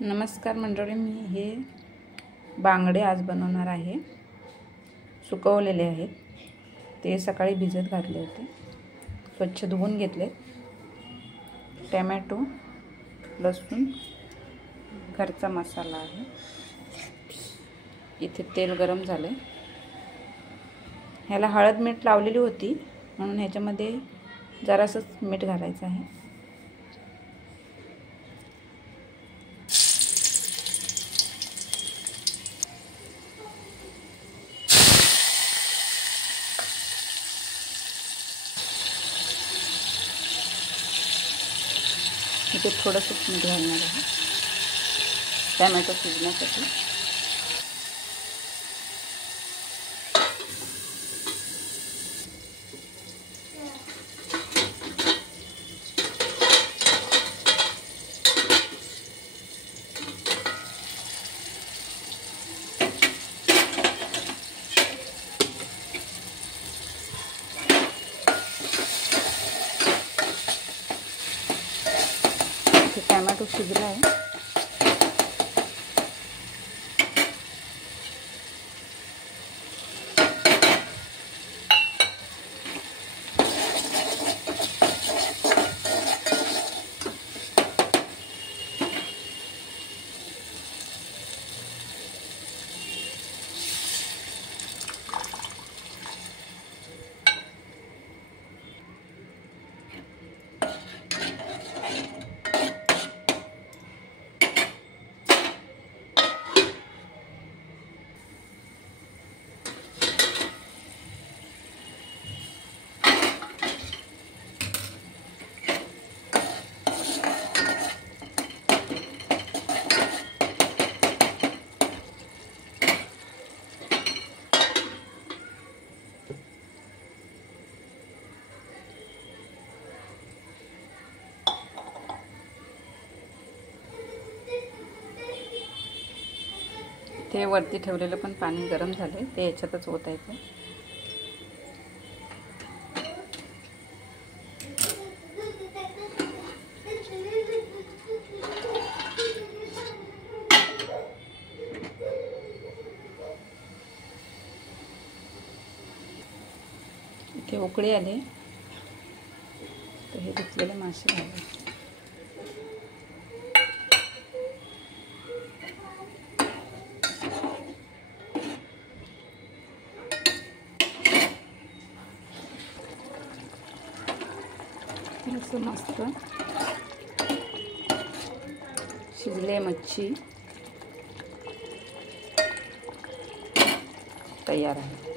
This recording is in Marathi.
नमस्कार मंडळी, मी हे बांगडे आज बनवणार आहे। सुकवलेले आहेत ते सकाळी भिजत घातले होते, स्वच्छ धुवून घेतले। टोमॅटो, लसूण, घरचा मसाला आहे। इथे तेल गरम झाले, ह्याला हळद मीठ लावलेली होती म्हणून ह्याच्यामध्ये जरासंच मीठ घालायचं आहे। इथे थोडंसं मीठ घालणार आहे टोमॅटो शिजण्यासाठी। टोमॅटो शिजला आहे, ते वरती ठेवलेलं पण पाणी गरम झाले, ते याच्यातच ओतायचं। इथे उकळी आली तर हे धुतलेले मासे घालायचे। मस्त शिजले मच्छी तयार आहे।